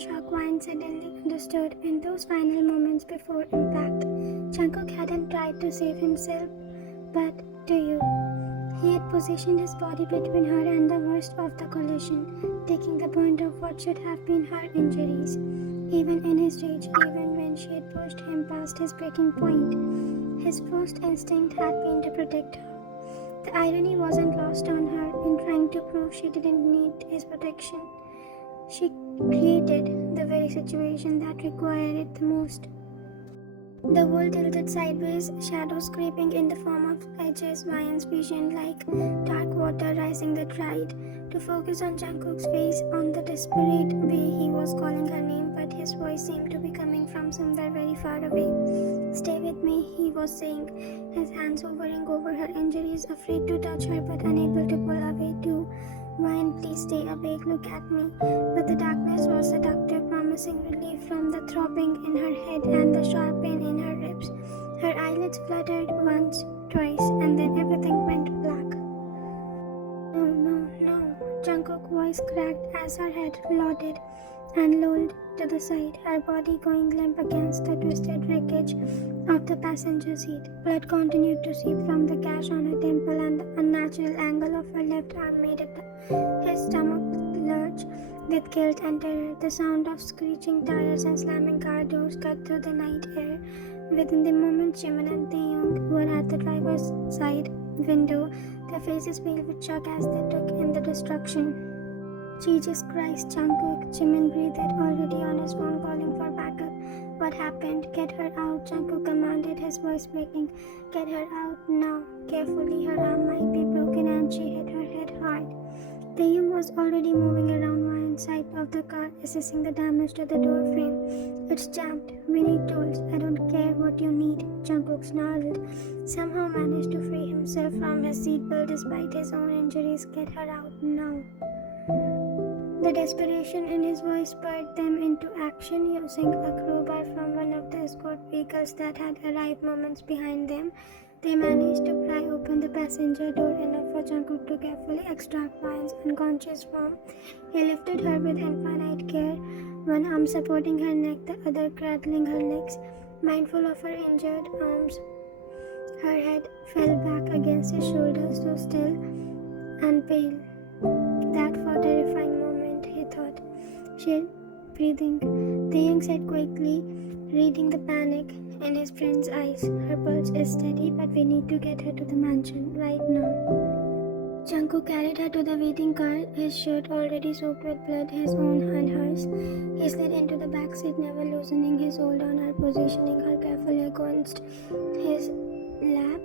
shock, Wine suddenly understood in those final moments before impact. Jungkook hadn't tried to save himself, but to you. He had positioned his body between her and the worst of the collision, taking the brunt of what should have been her injuries. Even in his rage, even when she had pushed him past his breaking point, his first instinct had been to protect her. The irony wasn't lost on her in trying to prove she didn't need his protection. She created the very situation that required it the most. The world tilted sideways, shadows creeping in the form of edges, Vian's vision like dark water rising the tide, to focus on Jungkook's face, on the desperate way he was calling her name, but his voice seemed to be coming from somewhere very far away. "Stay with me," he was saying, his hands hovering over her injuries, afraid to touch her but unable to pull away too. "Vian, please stay awake, look at me." But the darkness was seductive, promising relief from the throbbing in her head and the sharp pain in her ribs. Her eyelids fluttered once, twice, and then everything went black. "No, no, no." Jungkook's voice cracked as her head lolled and lolled to the side, her body going limp against the twisted wreckage of the passenger seat. Blood continued to seep from the gash on her temple, and the unnatural angle of her left arm made his stomach lurch with guilt and terror. The sound of screeching tires and slamming car doors cut through the night air. Within the moment Jimin and Taeyong were at the driver's side window, their faces filled with shock as they took in the destruction. "Jesus Christ, Jungkook," Jimin breathed, already on his phone calling for backup. "What happened? Get her out," Jungkook commanded, his voice breaking. "Get her out now." Carefully, her arm might be broken and she hit her head hard. Taeyong was already moving around one side of the car, assessing the damage to the door frame. "It's jammed. We need tools." "I don't care what you need," Jungkook snarled, somehow managed to free himself from his seatbelt despite his own injuries. "Get her out now." The desperation in his voice spurred them into action. Using a crowbar from one of the escort vehicles that had arrived moments behind them, they managed to pry open the passenger door enough for Jungkook to carefully extract Vian's unconscious form. He lifted her with infinite care, one arm supporting her neck, the other cradling her legs. Mindful of her injured arms, her head fell back against his shoulders, so still and pale. "That for terrifying moment," he thought. "She breathing," Taeyong said quickly, reading the panic in his friend's eyes. "Her pulse is steady, but we need to get her to the mansion right now." Jungkook carried her to the waiting car, his shirt already soaked with blood, his own and hers. He slid into the back seat, never loosening his hold on her, positioning her carefully against his lap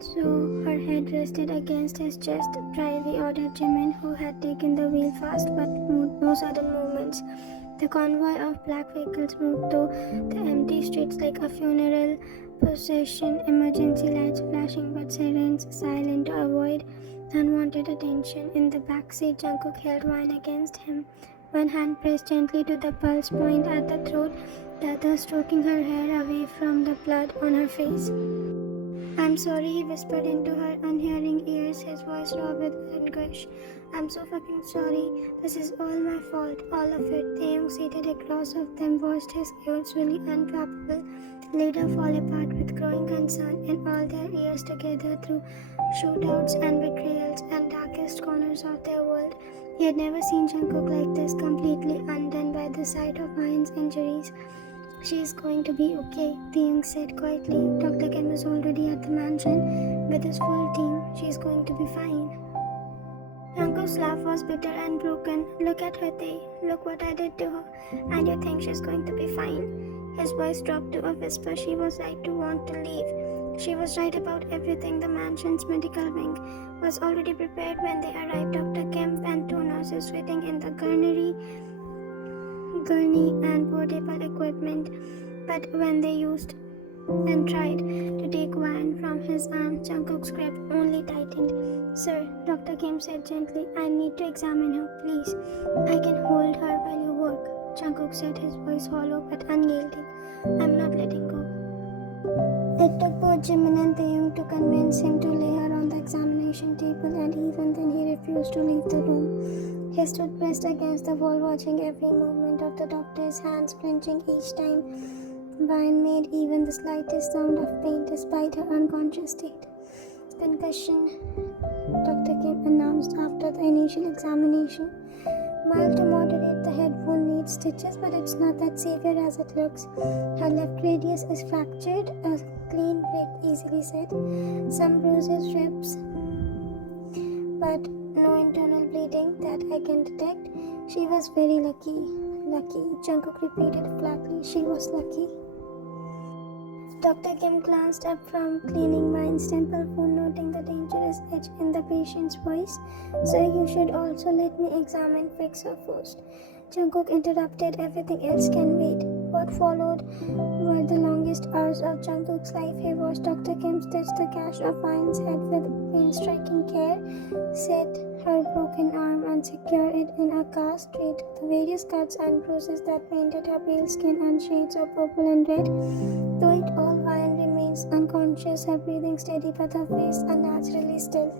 so her head rested against his chest. "Drive," he ordered Jimin, who had taken the wheel fast but no sudden movements. The convoy of black vehicles moved through the empty streets like a funeral procession, emergency lights flashing but sirens silent to avoid unwanted attention. In the back seat, Jungkook held Wine against him, one hand pressed gently to the pulse point at the throat, the other stroking her hair away from the blood on her face. "I'm sorry," he whispered into her unhearing ears, his voice raw with anguish. "I'm so fucking sorry. This is all my fault, all of it." Taeyong, seated across of them, watched his usually unflappable leader fall apart with growing concern in all their years together through shootouts and betrayals and darkest corners of their world. He had never seen Jungkook like this, completely undone by the sight of Vian's injuries. "She is going to be okay," Taeyong said quietly. Dr. Kim was already at the mansion with his full team. "She is going to be fine." Jungkook's laugh was bitter and broken. "Look at her, Tae. Look what I did to her. And you think she's going to be fine?" His voice dropped to a whisper. "She was right to want to leave. She was right about everything." The mansion's medical wing was already prepared when they arrived. Dr. Kim and two nurses waiting in the gurney and portable equipment, but when they used and tried to take Vian from his arm, Jungkook's grip only tightened. "Sir," Dr. Kim said gently, "I need to examine her, please." "I can hold her while you work," Jungkook said, his voice hollow but unyielding. "I'm not letting go." It took both Jimin and Taeyong to convince him to lay her on the examination table, and even then he refused to leave the room. He stood pressed against the wall, watching every movement of the doctor's hands, clenching each time Vine made even the slightest sound of pain despite her unconscious state. Concussion, Dr. Kim announced after the initial examination. Mild to moderate, the head wound needs stitches, but it's not that severe as it looks. Her left radius is fractured, a clean break easily said. Some bruises, ribs, but no internal bleeding that I can detect. She was very lucky. Lucky, Jungkook repeated flatly. She was lucky. Dr. Kim glanced up from cleaning Vine's temple wound, noting the dangerous edge in the patient's voice. "Sir, you should also let me examine Fixer first." Jungkook interrupted. "Everything else can wait." What followed were the longest hours of Jungkook's life. He watched Dr. Kim stitch the gash of Vine's head with painstaking care, set her broken arm and secure it in a cast, treat the various cuts and bruises that painted her pale skin and shades of purple and red. Through it all, Vine remains unconscious, her breathing steady but her face unnaturally still.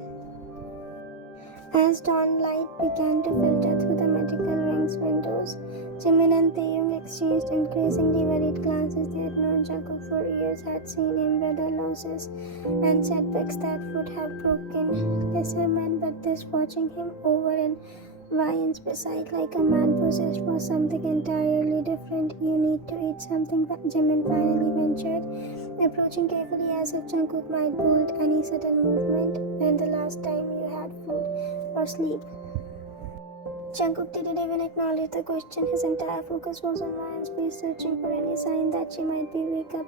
As dawn light began to filter through the medical wing's windows, Jimin and Taeyong exchanged increasingly worried glances. They had known Jungkook for years, had seen him weather losses and setbacks that would have broken lesser men, but this, watching him over in Vine's beside like a man possessed, was something entirely different. "You need to eat something," Jimin finally ventured, approaching carefully as if Jungkook might bolt any sudden movement. "When the last time you had food or sleep?" Jungkook didn't even acknowledge the question. His entire focus was on Vine's face, searching for any sign that she might be wake up.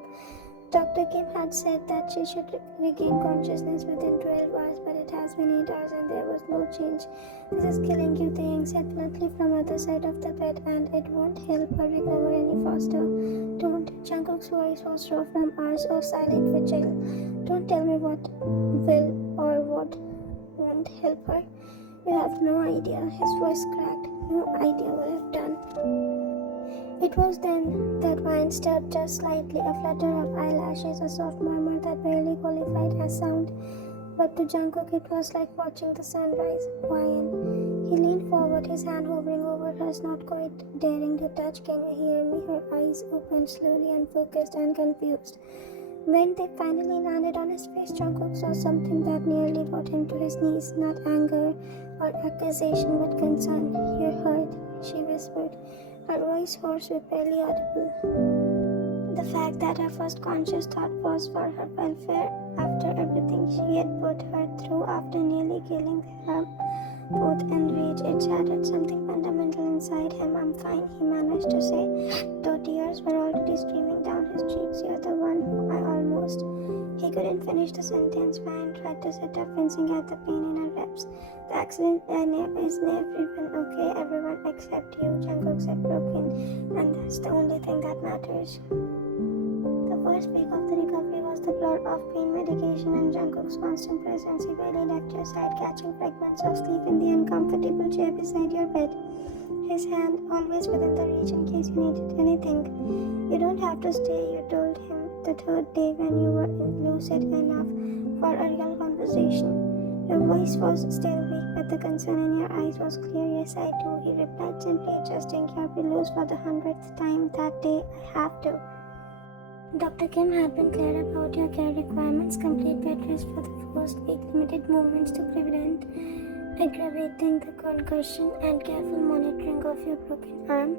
Dr. Kim had said that she should regain consciousness within 12 hours, but it has been 8 hours and there was no change. "This is killing you," Taeyong said bluntly from other side of the bed, "and it won't help her recover any faster." "Don't." Jungkook's voice was raw from hours of silent vigil. "Don't tell me what will or what won't help her. You have no idea." His voice cracked. "No idea what I've done." It was then that Vine stirred just slightly, a flutter of eyelashes, a soft murmur that barely qualified as sound. But to Jungkook it was like watching the sunrise. "Vine." He leaned forward, his hand hovering over hers, not quite daring to touch. "Can you hear me?" Her eyes opened slowly, unfocused and confused. When they finally landed on his face, Jungkook saw something that nearly brought him to his knees. Not anger or accusation, but concern. "You're hurt," she whispered, her voice hoarse with barely audible. The fact that her first conscious thought was for her welfare after everything she had put her through, after nearly killing them both in rage, it shattered something fundamental inside him. "I'm fine," he managed to say, though tears were already streaming down his cheeks. "You're the one who I almost..." He couldn't finish the sentence. Vine tried to sit up, wincing at the pain in her ribs. "The accident is everyone okay? Everyone except you," Jungkook said broken, "and that's the only thing that matters." The first week of the recovery was the blur of pain medication and Jungkook's constant presence. He barely left your side, catching fragments of sleep in the uncomfortable chair beside your bed, his hand always within the reach in case you needed anything. "You don't have to stay," you told him the third day when you were lucid enough for a real conversation. Your voice was still weak, but the concern in your eyes was clear. "Yes, I do," he replied, simply adjusting your pillows for the 100th time that day. "I have to." Dr. Kim had been clear about your care requirements: complete bed rest for the first week, limited movements to prevent aggravating the concussion, and careful monitoring of your broken arm.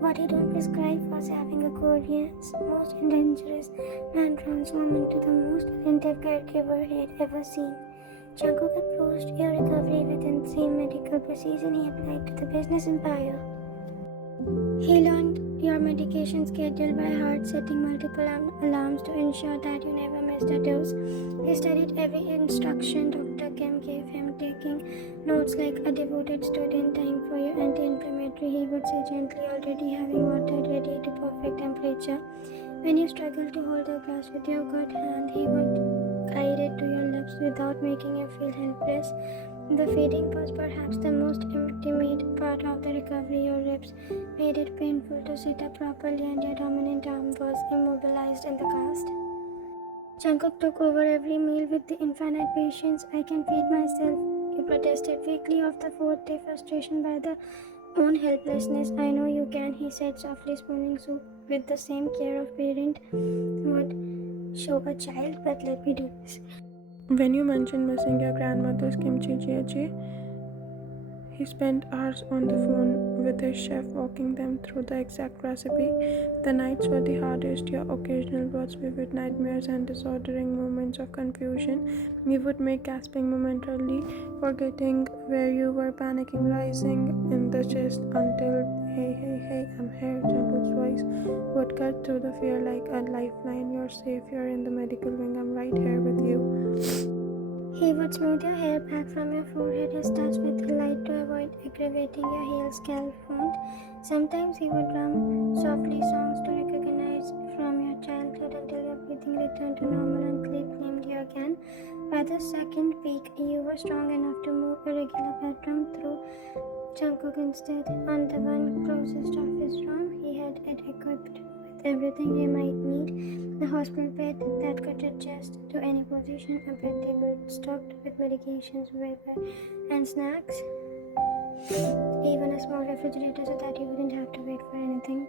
What he don't prescribe was having a Korean's most dangerous man transform into the most attentive caregiver he had ever seen. Jungkook approached your recovery within the same medical precision he applied to the business empire. He learned your medication schedule by heart, setting multiple alarms to ensure that you never missed a dose. He studied every instruction Dr. Kim gave him, taking notes like a devoted student. "Time for your anti-inflammatory," he would say gently, "already having water ready to perfect temperature." When you struggled to hold a glass with your good hand, he would guide it to your lips without making you feel helpless. The feeding was perhaps the most intimate part of the recovery. Your ribs made it painful to sit up properly, and your dominant arm was immobilized in the cast. Jungkook took over every meal with the infinite patience. "I can feed myself," He protested weakly of the fourth day, frustration by the own helplessness. I know you can, he said softly, spooning soup with the same care of parent would show a child, but let me do this. When you mentioned missing your grandmother's kimchi jjigae, he spent hours on the phone with his chef, walking them through the exact recipe. The nights were the hardest, your occasional words vivid nightmares and disordering moments of confusion. You would make gasping momentarily, forgetting where you were, panicking, rising in the chest until, hey, hey, hey, I'm here. Jungle's voice would cut through the fear like a lifeline. You're safe, you're in the medical wing, I'm right here with you. He would smooth your hair back from your forehead, his touch with the light to avoid aggravating your heel scalp wound. Sometimes he would drum softly songs to recognize from your childhood until your breathing returned to normal and sleep claimed you again. By the second week, you were strong enough to move a regular bedroom through Jungkook instead. On the one closest of his room, he had it equipped with everything you might need. A hospital bed that could adjust to any position, a bed table stocked with medications, Wi-Fi, and snacks. Even a small refrigerator so that you wouldn't have to wait for anything.